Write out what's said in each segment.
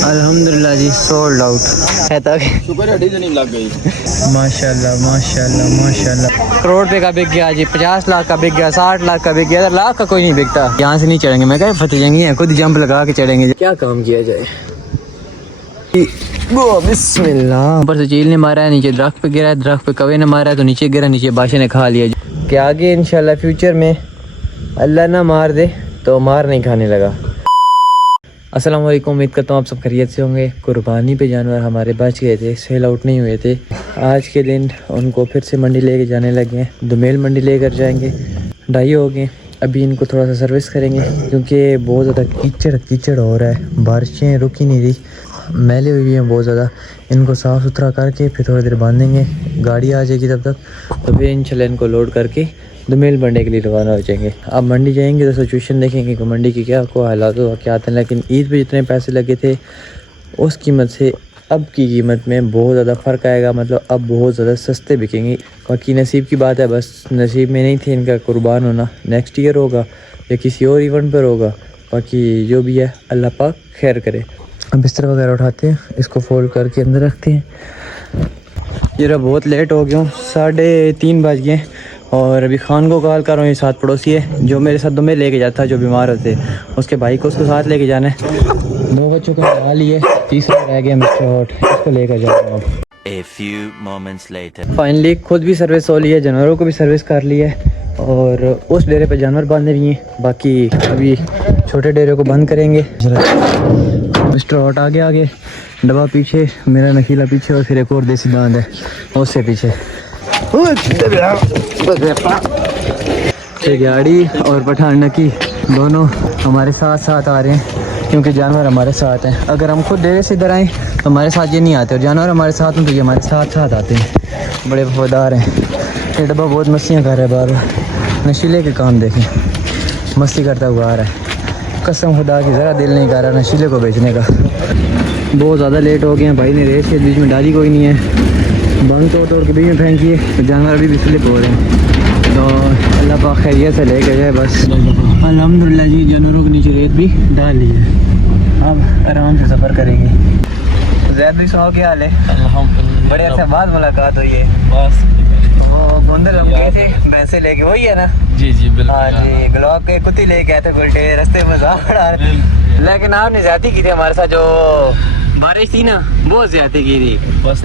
अल्हम्दुलिल्लाह जी sold out है तक। शुक्र है डीजल नहीं लग गई। माशाल्लाह माशाल्लाह माशाल्लाह। करोड़ रुपए का बिक गया जी, 50 लाख का बिक गया, 60 लाख का बिक गया, लाख का कोई नहीं बिकता। यहाँ से नहीं चढ़ेंगे, मैं कह फतेह जंगी है, खुद जंप लगा के चढ़ेंगे। क्या काम किया जाए। बिस्मिल्लाह। ऊपर से चील ने मारा है, नीचे दरख्त पे गिरा है, दरख्त पे कवे ने मारा है तो नीचे गिरा, नीचे बादशाह ने खा लिया। कि आगे इंशाल्लाह फ्यूचर में अल्लाह ना मार दे तो मार नहीं खाने लगा। अस्सलाम वालेकुम, उम्मीद करता हूँ आप सब खैरियत से होंगे। कुर्बानी पे जानवर हमारे बच गए थे, सेल आउट नहीं हुए थे। आज के दिन उनको फिर से मंडी लेके जाने लगे हैं, दुमेल मंडी लेकर जाएंगे। 2:30 हो गए, अभी इनको थोड़ा सा सर्विस करेंगे क्योंकि बहुत ज़्यादा कीचड़ हो रहा है, बारिशें रुक ही नहीं रही, मैले हुई हैं बहुत ज़्यादा। इनको साफ़ सुथरा करके फिर थोड़ी देर बांधेंगे, गाड़ी आ जाएगी तब तक, तो फिर इंशाल्लाह इनको लोड करके दुमेल मंडी के लिए रवाना हो जाएंगे। अब मंडी जाएंगे तो सिचुएशन देखेंगे कि मंडी की क्या को हालात हुआ क्या आते हैं। लेकिन ईद पे जितने पैसे लगे थे उस कीमत से अब की कीमत में बहुत ज़्यादा फ़र्क आएगा, मतलब अब बहुत ज़्यादा सस्ते बिकेंगे। बाकी नसीब की बात है, बस नसीब में नहीं थे इनका कुर्बान होना, नेक्स्ट ईयर होगा या किसी और इवेंट पर होगा। बाकी जो भी है अल्लाह पाक खैर करे। अब बिस्तर वगैरह उठाते हैं, इसको फोल्ड करके अंदर रखते हैं। ये रहा बहुत लेट हो गया हूँ, 3:30 बज गए और अभी खान को कॉल कर रहा हूँ। ये साथ पड़ोसी है जो मेरे साथ दुमेल लेके जाता है, जो बीमार होते, उसके भाई को उसको साथ लेके जाना है। 2 बच्चों को नहा लिए, तीसरा रह गया मिस्टर हॉट, इसको लेकर जा रहा हूँ। A few moments later. Finally खुद भी सर्विस हो ली है, जानवरों को भी सर्विस कर ली है और उस डेरे पे जानवर बांधे भी हैं। बाकी अभी छोटे डेरे को बंद करेंगे। मिस्टर हॉट आगे डब्बा पीछे, मेरा नशीला पीछे और फिर एक और देसी दांत है उससे पीछे। गाड़ी और पठान नकी दोनों हमारे साथ साथ आ रहे हैं क्योंकि जानवर हमारे साथ हैं। अगर हम खुद डेरे से इधर आएँ तो हमारे साथ ये नहीं आते, और जानवर हमारे साथ हों तो ये हमारे साथ साथ आते हैं। बड़े वफादार हैं। ये डब्बा बहुत मस्तियाँ कर रहा है, बार बार नशीले के काम देखें, मस्ती करता हुआ आ रहा है। कसम खुदा की ज़रा दिल नहीं कर रहा नशीले को बेचने का। बहुत ज़्यादा लेट हो गए हैं, भाई ने रेस के बीच में डाली कोई नहीं है, बंद तोड़ के बीच में फेंकी है तो जानवर अभी भी स्लिप हो रहे हैं। तो अल्लाह पाक खैरियत से लेके जाए बस। अल्हम्दुलिल्लाह जी, जानवरों के नीचे रेत भी डाल ली है, अब आराम से सफ़र करेंगे। जैद भी सो क्या हाल है? बड़े अरसे बाद मुलाकात हुई है। बस वो बंदर हम गए थे भैंसे लेके, वही है ना? जी जी बिल्कुल। हाँ जी, गुलाब के कुत्ते लेके आए थे उल्टे रास्ते में, लेकिन आपने ज्यादा की थी हमारे साथ। जो बारिश थी ना बहुत ज्यादा की थी।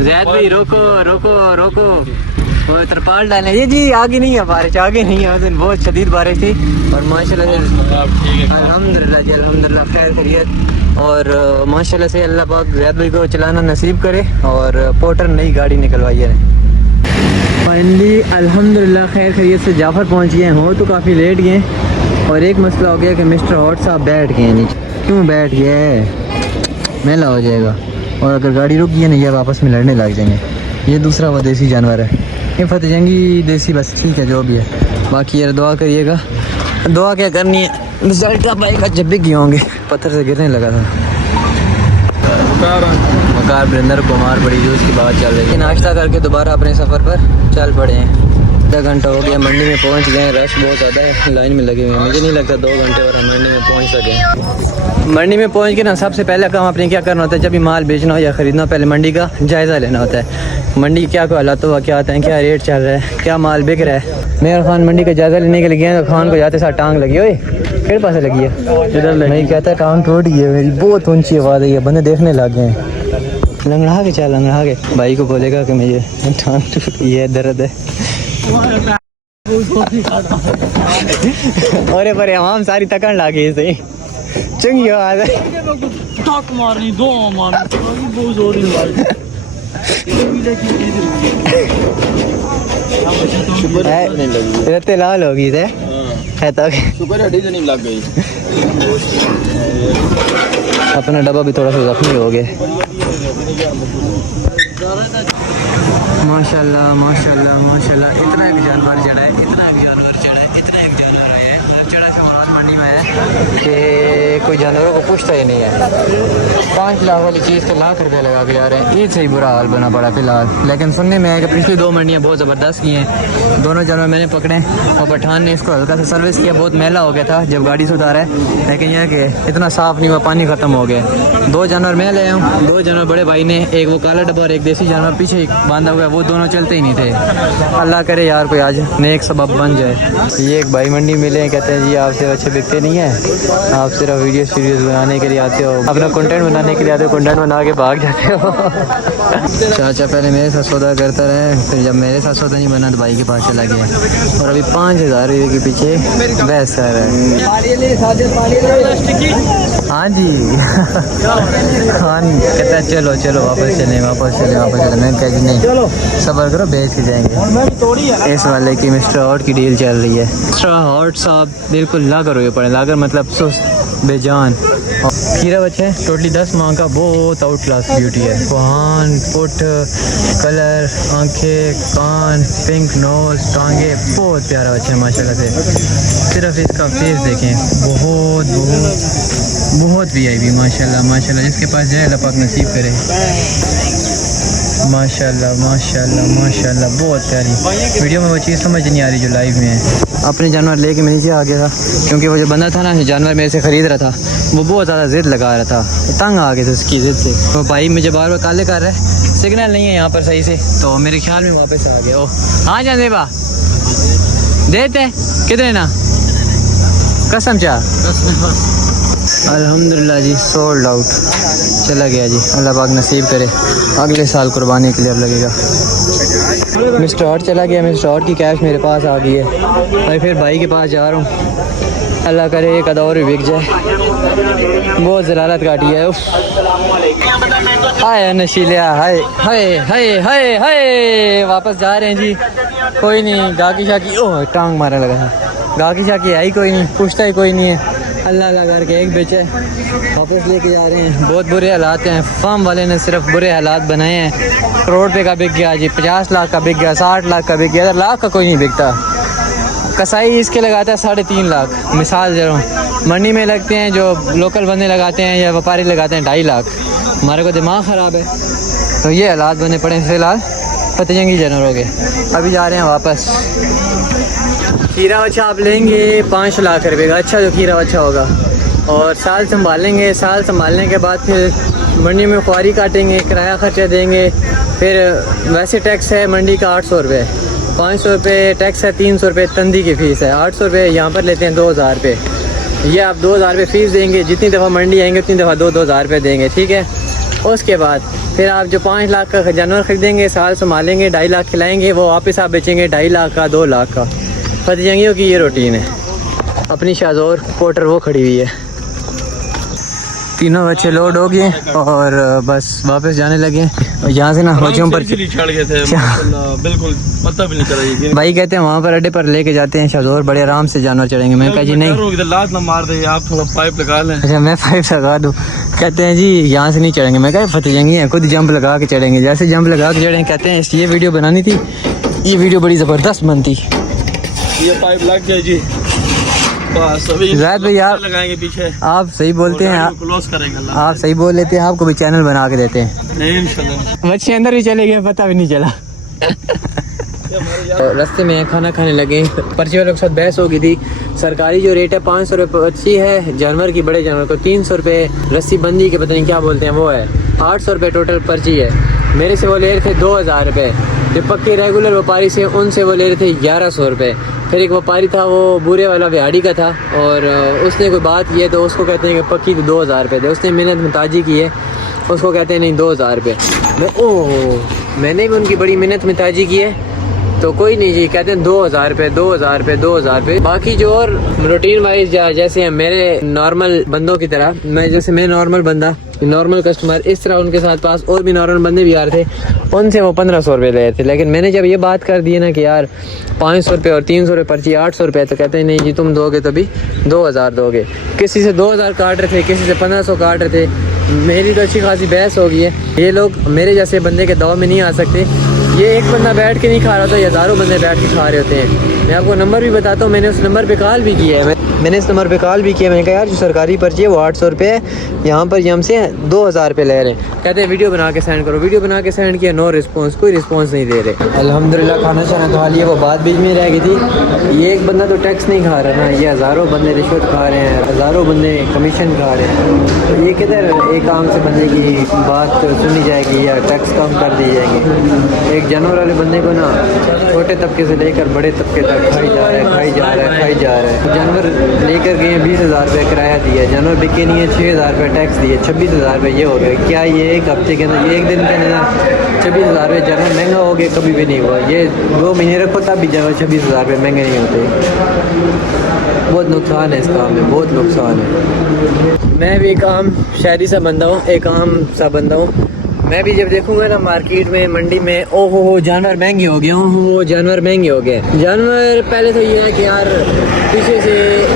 जैद भाई रोको रोको रोको, वो तरपाल डाले। ये जी आगे नहीं है बारिश, आगे नहीं है, उस दिन बहुत शदीद बारिश थी और माशाल्लाह से अल्हम्दुलिल्लाह जी अल्हम्दुलिल्लाह खैर खैरियत। और माशाल्लाह से अल्लाह पाक जैद भाई को चलाना नसीब करे और पोटर नई गाड़ी निकलवाई है। फाइनली अल्हम्दुलिल्लाह खैर खैरियत से जाफर पहुंच गए हैं। हो तो काफ़ी लेट गए और एक मसला हो गया कि मिस्टर हॉट साहब बैठ गए नीचे। क्यों बैठ गए? मेला हो जाएगा और अगर गाड़ी रुक गई है ना ये आपस में लड़ने लग जाएंगे। ये दूसरा वो देसी जानवर है, ये फतेह जंगी देसी, बस ठीक है जो भी है। बाकी यार दुआ करिएगा। दुआ क्या करनी है, रिजल्ट अब आएगा जब भी गए होंगे। पत्थर से गिरने लगा था। मकार वरिंदर कुमार बड़ी जो उसकी बात चल रही है। नाश्ता करके दोबारा अपने सफ़र पर चल पड़े हैं। आधा घंटा हो गया, मंडी में पहुंच गए। रश बहुत ज़्यादा है, लाइन में लगे हुए हैं। मुझे नहीं लगता 2 घंटे और हम मंडी में पहुंच सकें। मंडी में पहुंच के ना सबसे पहला काम अपने क्या करना होता है, जब भी माल बेचना हो या ख़रीदना हो पहले मंडी का जायज़ा लेना होता है। मंडी क्या को हालात हुआ क्या आता है, क्या रेट चल रहा है, क्या माल बिक रहा है। मेरा खान मंडी का जायज़ा लेने के लिए गया तो खान को जाते साथ टांग लगी। ओए फिर पास लगी है इधर, नहीं कहता टांग टूट गई है मेरी। बहुत ऊँची आवाज़ है, बंदे देखने लग गए हैं। लंगड़ा के चल, लंगड़ा के भाई को बोलेगा कि मुझे टांग टूट गई है, दर्द है। अरे पर हम सारी तकड़ लागे सही चंगी आवाज है। टक मारनी दो मारनी बहुत जोर है। रहते लाल होगी थे है तक, शुक्र है डीजल नहीं लग गई। अपना डब्बा भी थोड़ा सा जख्मी हो गया। माशाल्लाह माशाल्लाह माशाल्लाह, इतना एक जानवर चढ़ा है, इतना एक जानवर चढ़ा है, इतना एक जानवर आया है। चढ़ा से मंडी में है कि कोई जानवरों को पूछता ही नहीं है। 5 लाख वाली चीज़ तो लाख रुपये लगा के जा रहे हैं। ईद से ही बुरा हाल बना पड़ा फिलहाल। लेकिन सुनने में है कि पिछली 2 मंडियाँ बहुत ज़बरदस्त की हैं। दोनों जानवर मैंने पकड़े और पठान ने इसको हल्का सा सर्विस किया, बहुत मैला हो गया था जब गाड़ी से उतारा है, लेकिन यह कि इतना साफ़ नहीं हुआ, पानी ख़त्म हो गया। 2 जानवर मैं ले आया हूँ, 2 जानवर बड़े भाई ने, एक वो काला डब्बा और एक देसी जानवर पीछे ही बांधा हुआ है, वो दोनों चलते ही नहीं थे। अल्लाह करे यार कोई आज नेक सबब बन जाए। ये एक भाई मंडी मिले हैं, कहते हैं जी आपसे अच्छे बिकते नहीं है, आप सिर्फ वीडियोस बनाने के लिए आते हो, अपना कंटेंट बनाने के लिए आते हो, कंटेंट बना के भाग जाते हो। चाचा पहले मेरे साथ सौदा करता रहे, फिर जब मेरे साथ सौदा नहीं बना तो भाई के पास चला गया और अभी 5000 रुपये के पीछे बहस कर रहा है। हाँ जी हाँ कहता है चलो चलो वापस चले वापस चले वापस चले। मैं कह नहीं सब्र करो, बेच के जाएंगे। इस वाले की मिस्टर हॉट की डील चल रही है। मिस्टर हॉट साहब बिल्कुल लागर हुए पड़े, लागर मतलब सुस्त बेजान। खीरा बच्चा है टोटली 10 माह का, बहुत आउट क्लास ब्यूटी है। कान पुट कलर आंखें कान पिंक नोज टांगे, बहुत प्यारा बच्चा है माशाल्लाह से। सिर्फ इसका फेस देखें, बहुत बहुत बहुत वीआईपी माशाल्लाह माशाल्लाह। जिसके पास जाए अल्लाह पाक नसीब करे। माशाल्लाह माशाल्लाह माशाल्लाह बहुत प्यारी। वीडियो में वो चीज़ समझ नहीं आ रही जो लाइव में है। अपने जानवर लेके मैं नीचे आ गया था क्योंकि वो जो बंदा था ना जानवर मेरे से ख़रीद रहा था, वो बहुत ज़्यादा ज़िद लगा रहा था, तंग आ गया था उसकी ज़िद से। तो भाई मुझे बार बार काले कर रहा है, सिग्नल नहीं है यहाँ पर सही से, तो मेरे ख्याल में वापस आ गया। ओह हाँ जान देबा देते कितने ना कसम चाह। अल्हम्दुलिल्लाह जी सोल्ड आउट चला गया जी। अल्लाह पाक नसीब करे अगले साल कुर्बानी के लिए अब लगेगा। मिस्टर हॉट चला गया, मिस्टर हॉट की कैश मेरे पास आ गई है और फिर भाई के पास जा रहा हूँ। अल्लाह करे एक और भी बिक जाए, बहुत जलालत काटी है। हाय नशीलिया हाय हाय हाय हाय हाय। वापस जा रहे हैं जी, कोई नहीं गाकी शाकी। ओह टांग मारने लगा था, गाकी शाकी है ही कोई नहीं, पूछता ही कोई नहीं है। अल्लाह अल्लाह करके एक बेचे वापस लेके जा रहे हैं। बहुत बुरे हालात हैं, फार्म वाले ने सिर्फ बुरे हालात बनाए हैं। करोड़ रुपये का बिक गया जी, 50 लाख का बिक गया, 60 लाख का बिक गया, लाख का कोई नहीं बिकता। कसाई इसके लगाता है 3.5 लाख, मिसाल दे रहा हूँ। मंडी में लगते हैं जो लोकल बंदे लगाते हैं या व्यापारी लगाते हैं 2.5 लाख। हमारे को दिमाग ख़राब है, तो ये हालात बने पड़े हैं फिलहाल फतेहजंगी जानवरों के। अभी जा रहे हैं वापस। खीरा बच्चा आप लेंगे 5 लाख रुपये का, अच्छा जो खीरा बच्चा होगा, और साल संभालेंगे। साल संभालने के बाद फिर मंडी में ख्वारी काटेंगे, किराया खर्चा देंगे, फिर वैसे टैक्स है मंडी का 800 रुपये, 500 रुपये टैक्स है, 300 रुपये तंदी की फ़ीस है, 800 रुपये यहाँ पर लेते हैं 2000 रुपये। ये आप 2000 रुपये फ़ीस देंगे, जितनी दफ़ा मंडी आएंगे उतनी दफ़ा 2-2000 रुपये देंगे, ठीक है। उसके बाद फिर आप जो 5 लाख का जानवर ख़रीदेंगे, साल संभालेंगे, 2.5 लाख खिलाएंगे, वो वापस आप बेचेंगे 2.5 लाख का, 2 लाख का। फतेहजंगियों की ये रूटीन है। अपनी शाज़ोर पोटर वो खड़ी हुई है। तीनों बच्चे लोड हो गए और बस वापस जाने लगे। यहाँ से ना होचों पर चढ़ गए थे, बिल्कुल पता भी नहीं चला। भाई कहते हैं वहाँ पर अड्डे पर लेके जाते हैं शाज़ोर, बड़े आराम से जानवर चढ़ेंगे। मैं कहा जी नहीं, लात ना मार दे, आप थोड़ा पाइप लगा लें। अच्छा मैं पाइप लगा दूँ। कहते हैं जी यहाँ से नहीं चढ़ेंगे। मैं कहा फतेहजंगी है, खुद जंप लगा के चढ़ेंगे। जैसे जंप लगा के चढ़ेंगे, कहते हैं ये वीडियो बनानी थी, ये वीडियो बड़ी ज़बरदस्त बनती। ये पाइप लग गया जी, जायद भाई आप लगाएंगे पीछे। आप सही बोलते हैं, क्लोज करेंगे। आप सही बोल लेते हैं, आपको भी चैनल बना के देते हैं। नहीं इंशाल्लाह। बच्चे अंदर भी चले गए, पता भी नहीं चला। रास्ते में खाना खाने लगे, पर्ची वालों के साथ बहस हो गई थी। सरकारी जो रेट है 500 रुपये पर्ची है, जानवर की बड़े जानवर को 300 रुपये, रस्सी बंदी के पता नहीं क्या बोलते हैं वो है, 800 रुपये टोटल पर्ची है। मेरे से वो ले रहे थे 2000 रुपये। जो पक्के रेगुलर व्यापारी से उनसे वो ले रहे थे 1100 रुपये। फिर एक व्यापारी था वो बूरे वाला बिहाड़ी का था और उसने कोई बात की है तो उसको कहते हैं कि पक्की तो 2000 रुपये दे। उसने मेहनत मुताजी की है, उसको कहते हैं नहीं 2000 रुपये। मैंने भी उनकी बड़ी मेहनत मुताजी की है तो कोई नहीं जी, कहते हैं 2000 रुपये 2000 रुपये 2000 रुपये। बाकी जो और रूटीन वाइज जैसे हैं मेरे नॉर्मल बंदों की तरह, मैं नॉर्मल बंदा, नॉर्मल कस्टमर, इस तरह उनके साथ पास और भी नॉर्मल बंदे भी आ रहे थे, उनसे वो 1500 रुपये ले रहे थे। लेकिन मैंने जब ये बात कर दी ना कि यार 500 रुपये और 300 रुपये पर्ची 800 रुपये, तो कहते हैं नहीं जी तुम दोगे तो भी 2000 दोगे। किसी से 2000 काट रहे थे, किसी से 1500 काट रहे थे। मेरी तो अच्छी खासी बहस हो गई है। ये लोग मेरे जैसे बंदे के दाव में नहीं आ सकते। ये एक बंदा बैठ के नहीं खा रहा था, ये हज़ारों बंदे बैठ के खा रहे होते हैं। मैं आपको नंबर भी बताता हूँ, मैंने उस नंबर पे कॉल भी किया है। मैंने इस नंबर पे कॉल भी किया। मैंने कहा यार जो सरकारी पर्ची है वो 800 रुपये है, यहाँ पर ये हमसे 2000 रुपये ले रहे हैं। कहते हैं वीडियो बना के सेंड करो। वीडियो बना के सेंड किया, नो रिस्पॉन्स, कोई रिस्पॉन्स नहीं दे रहे। अल्हम्दुलिल्लाह खाना शाना खा लिया, वो बात बीच में रह गई थी। ये एक बंदा तो टैक्स नहीं खा रहा ना, ये हज़ारों बंदे रिश्वत खा रहे हैं, हज़ारों बंदे कमीशन खा रहे हैं। तो ये किधर एक आम से बंदे की बात सुनी जाएगी या टैक्स कम कर दी जाएंगे। एक जानवर वाले बंदे को ना छोटे तबके से लेकर बड़े तबके तक खाई जा रहा है, खाई जा रहा है, खाई जा रहा है। जानवर लेकर गए 20,000 रुपये किराया दिया, जानवर बिके नहीं है, 6,000 रुपये टैक्स दिए, 26,000 रुपये ये हो गए। क्या ये एक हफ्ते के अंदर, ये एक दिन के अंदर 26,000 रुपये जानवर महंगा हो गया? कभी भी नहीं हुआ। ये 2 महीने रखो तब भी जानवर 26,000 रुपये महंगे नहीं होते। बहुत नुकसान है इस काम में, बहुत नुकसान है। मैं भी एक आम शहरी सा बंदा हूँ, एक आम सा बंदा हूँ। मैं भी जब देखूंगा ना मार्केट में, मंडी में, ओहो हो जानवर महंगे हो गए, वो जानवर महंगे हो गए। जानवर पहले तो ये है कि यार पीछे से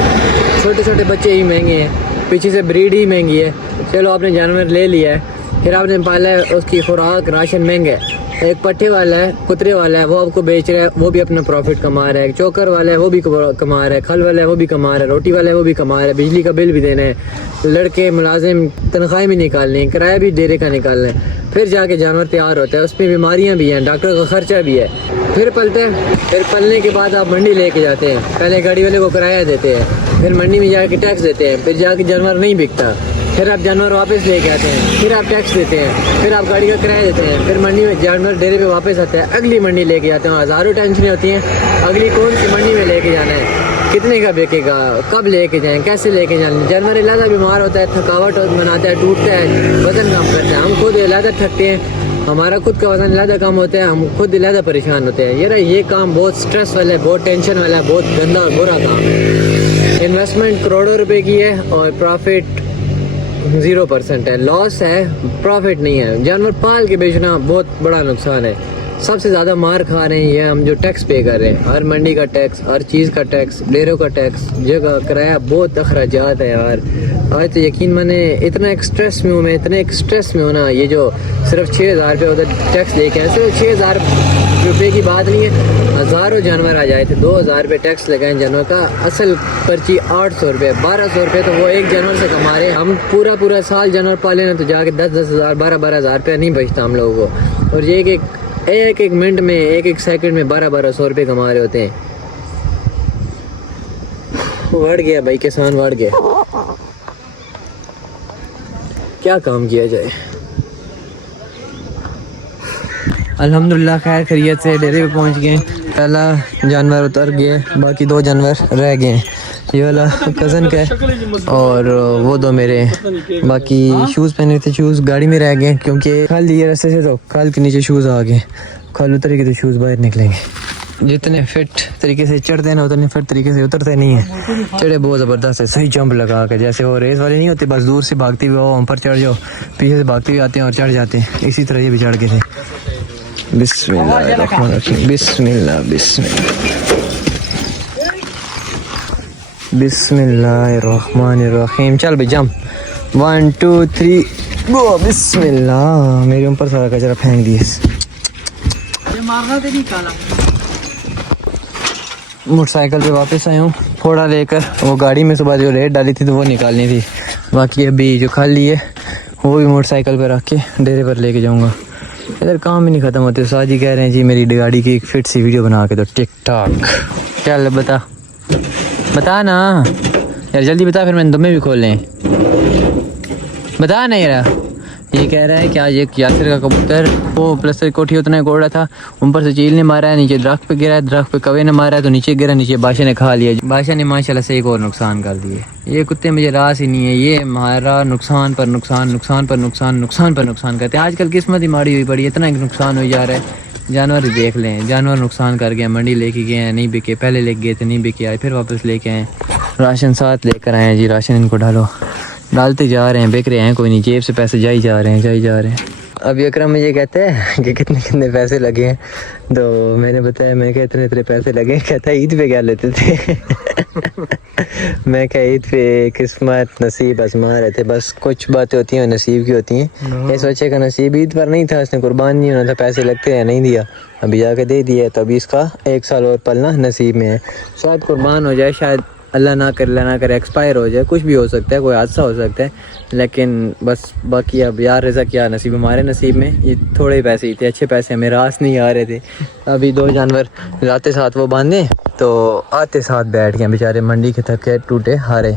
छोटे छोटे बच्चे ही महंगे हैं, पीछे से ब्रीड ही महंगी है। चलो आपने जानवर ले लिया है, फिर आपने पाला है, उसकी खुराक राशन महंगा है। एक पट्टे वाला है, कुतरे वाला है, वो आपको बेच रहा है, वो भी अपना प्रॉफिट कमा रहा है। चोकर वाला है, वो भी कमा रहा है। खल वाला है, वो भी कमा रहा है। रोटी वाला है, वो भी कमा रहा है। बिजली का बिल भी देना है, लड़के मुलाजिम तनख्वाहें भी निकालनी है, किराया भी डेरे का निकालना है। फिर जाके जानवर तैयार होता है, उसमें बीमारियां भी हैं, डॉक्टर का खर्चा भी है। फिर पलते हैं, फिर पलने के बाद आप मंडी लेके जाते हैं, पहले गाड़ी वाले को किराया देते हैं, फिर मंडी में जाके टैक्स देते हैं, फिर जाके जानवर नहीं बिकता, फिर आप जानवर वापस लेके आते हैं, फिर आप टैक्स देते हैं, फिर आप गाड़ी का किराया देते हैं, फिर मंडी में जानवर डेरे पे वापस आता है, अगली मंडी लेके जाते हैं। हज़ारों टेंशनें होती हैं, अगली कौन सी मंडी में लेके जाना है, कितने का बिकेगा, कब लेके जाएं, कैसे लेके जाएं। जानवर इलादा बीमार होता है, थकावट मनाता है, टूटता है, वजन कम करता है। हम खुद इलादा थकते हैं, हमारा खुद का वजन इलादा कम होता है, हम खुद इलादा परेशान होते हैं। ये काम बहुत स्ट्रेस वाला है, बहुत टेंशन वाला है, बहुत गंदा और बुरा काम है। इन्वेस्टमेंट करोड़ों रुपए की है और प्रॉफिट 0% है, लॉस है, प्रॉफिट नहीं है। जानवर पाल के बेचना बहुत बड़ा नुकसान है। सबसे ज़्यादा मार खा रहे हैं ये हम जो टैक्स पे कर रहे हैं, हर मंडी का टैक्स, हर चीज़ का टैक्स, डेरों का टैक्स, जगह किराया, बहुत अखराजात है यार। आज तो यकीन माने इतना एक स्ट्रेस में हूँ मैं, इतने एक स्ट्रेस में हूँ ना। ये जो सिर्फ 6,000 रुपये उधर टैक्स लेके आए, सिर्फ 6,000 रुपये की बात नहीं है, हज़ारों जानवर आ जाए थे, 2,000 रुपये टैक्स लगाए जानवर का। असल पर्ची 800 रुपये, 1,200 रुपये तो वो एक जानवर से कमा रहे हैं। हम पूरा साल जानवर पाले ना तो जाके 10-10 हज़ार, 12-12 हज़ार रुपये नहीं बचता हम लोगों को। और ये एक मिनट में, एक सेकंड में 1200 रुपये कमा रहे होते हैं। बढ़ गया भाई, किसान बढ़ गया, क्या काम किया जाए। अल्हम्दुलिल्लाह खैर खैरियत से डेरे पे पहुंच गए। पहला जानवर उतर गए, बाकी 2 जानवर रह गए। ये वाला कज़न का है और वो 2 मेरे। बाकी शूज़ पहने थे, शूज़ गाड़ी में रह गए क्योंकि खाल दिए रास्ते से, तो खाल के नीचे शूज़ आ गए। खाल उतरेगी तो शूज़ बाहर निकलेंगे। जितने फिट तरीके से चढ़ते हैं ना, उतने फिट तरीके से उतरते नहीं है। चढ़े बहुत ज़बरदस्त है, सही जंप लगा के, जैसे वो रेस वाले नहीं होते, बस दूर से भागते हुए वो ऊपर चढ़ जाओ, पीछे से भागते हुए आते हैं और चढ़ जाते हैं। इसी तरह ये भी चढ़ गए थे। बिस्मिल्लाह बिस्मिल्लाह बिस्मिल्लाहिर्रहमानिर्रहीम। चल भाई जंप, 1 2 3 गो। बिस्मिल्लाह। मेरे ऊपर सारा कचरा फेंक दिए। मारना तो नहीं काला। मोटरसाइकिल पे वापस आया हूँ थोड़ा लेकर। वो गाड़ी में सुबह जो रेत डाली थी तो वो निकालनी थी, बाकी अभी जो खाली है वो भी मोटरसाइकिल पे रख के डेरे पर लेके जाऊँगा। इधर काम ही नहीं ख़त्म होते। साजी कह रहे हैं जी मेरी गाड़ी की एक फिट सी वीडियो बना के दो, टिक टाक। चल बता ना यार, जल्दी बता, फिर मैंने तुम्हें भी खोल लें। बता ना यार। ये कह रहा है कि आज एक यासिर का कबूतर वो प्लस्तर कोठी उतना गोड़ा था, ऊपर से चील ने मारा है, नीचे दरख्त पे गिरा है, दरख्त पे कवे ने मारा है तो नीचे गिरा, नीचे बादशाह ने खा लिया। बादशाह ने माशाल्लाह से एक और नुकसान कर दिए। ये कुत्ते मुझे रास ही नहीं है, ये हमारा नुकसान पर नुकसान, नुकसान पर नुकसान, नुकसान पर नुकसान करते हैं। आजकल किस्मत ही माड़ी हुई पड़ी है, इतना नुकसान हो जा रहा है। जानवर ही देख लें, जानवर नुकसान कर गए, मंडी लेके गए हैं, नहीं बिके, पहले लेके गए थे नहीं बिके, आए फिर वापस लेके आए। राशन साथ लेकर आए हैं जी, राशन इनको डालो, डालते जा रहे हैं, बिक रहे हैं, कोई नहीं, जेब से पैसे जा ही जा रहे हैं। अभी अकरम मुझे कहते हैं कि कितने कितने पैसे लगे हैं, तो मैंने बताया, मैं क्या इतने इतने पैसे लगे, कहता है ईद पे क्या लेते थे मैं क्या ईद पे किस्मत नसीब आजमा रहे थे, बस कुछ बातें होती हैं नसीब की होती हैं। ये सोचे का नसीब ईद पर नहीं था, इसने कुर्बान नहीं होना था, पैसे लगते हैं नहीं दिया, अभी जाके दे दिया, तो अभी इसका 1 साल और पलना नसीब में है। शायद कुर्बान हो जाए, शायद अल्लाह ना करे एक्सपायर हो जाए, कुछ भी हो सकता है, कोई हादसा हो सकता है, लेकिन बस बाकी अब यार रज़ा क्या नसीब, हमारे नसीब में ये थोड़े पैसे ही थे, अच्छे पैसे हमें रास नहीं आ रहे थे। अभी 2 जानवर लाते साथ वो बांधे तो आते साथ बैठ गए बेचारे, मंडी के थके टूटे हारे।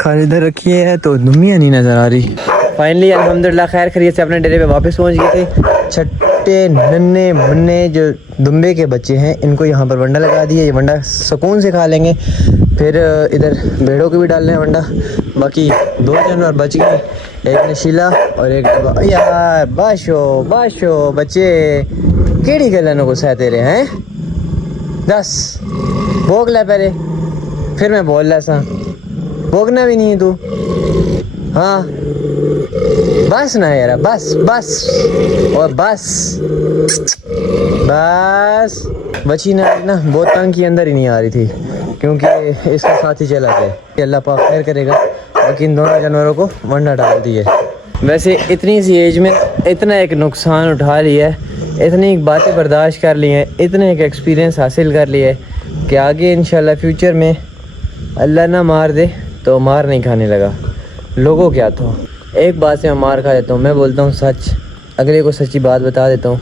खाने इधर रखी है तो दुमिया नहीं नज़र आ रही। फाइनली अल्हम्दुलिल्लाह खैर खैरियत से अपने डेरे पे वापस पहुंच गए थे। छट्टे नन्हे मुन्ने जो दुम्बे के बच्चे हैं, इनको यहाँ पर वंडा लगा दिया, ये वंडा सुकून से खा लेंगे। फिर इधर भेड़ों को भी डाल रहे हैं वंडा। बाकी 2 जानवर बच गए, एक नशीला और एक डब्बा। यार बाशो बच्चे केड़ी गलों को सहते रहे हैं, दस भोग ला पहले, फिर मैं बोल रहा सा भोगना भी नहीं है तू। हाँ बस ना यार, बस और बस बची ना बहुत तंग की अंदर ही नहीं आ रही थी, क्योंकि इसका साथ ही चला गया। अल्लाह पाक खैर करेगा। बाकी इन दोनों जानवरों को वंडा डाल दिए। वैसे इतनी सी एज में इतना एक नुकसान उठा लिया है, इतनी एक बातें बर्दाश्त कर ली हैं, इतने एक एक्सपीरियंस हासिल कर लिया है कि आगे इंशाल्लाह फ्यूचर में अल्लाह ना मार दे तो मार नहीं खाने लगा। लोगों क्या तो एक बात से मैं मार खा देता हूँ, मैं बोलता हूँ सच, अगले को सच्ची बात बता देता हूँ,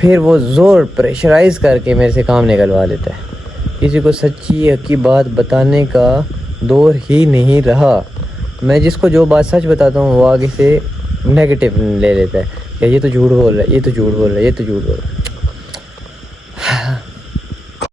फिर वो ज़ोर प्रेशराइज करके मेरे से काम निकलवा लेता है। किसी को सच्ची हकी बात बताने का दौर ही नहीं रहा। मैं जिसको जो बात सच बताता हूँ वो आगे से नेगेटिव ले लेता है कि ये तो झूठ बोल रहा है, ये तो झूठ बोल रहा है, ये तो झूठ बोल रहा है।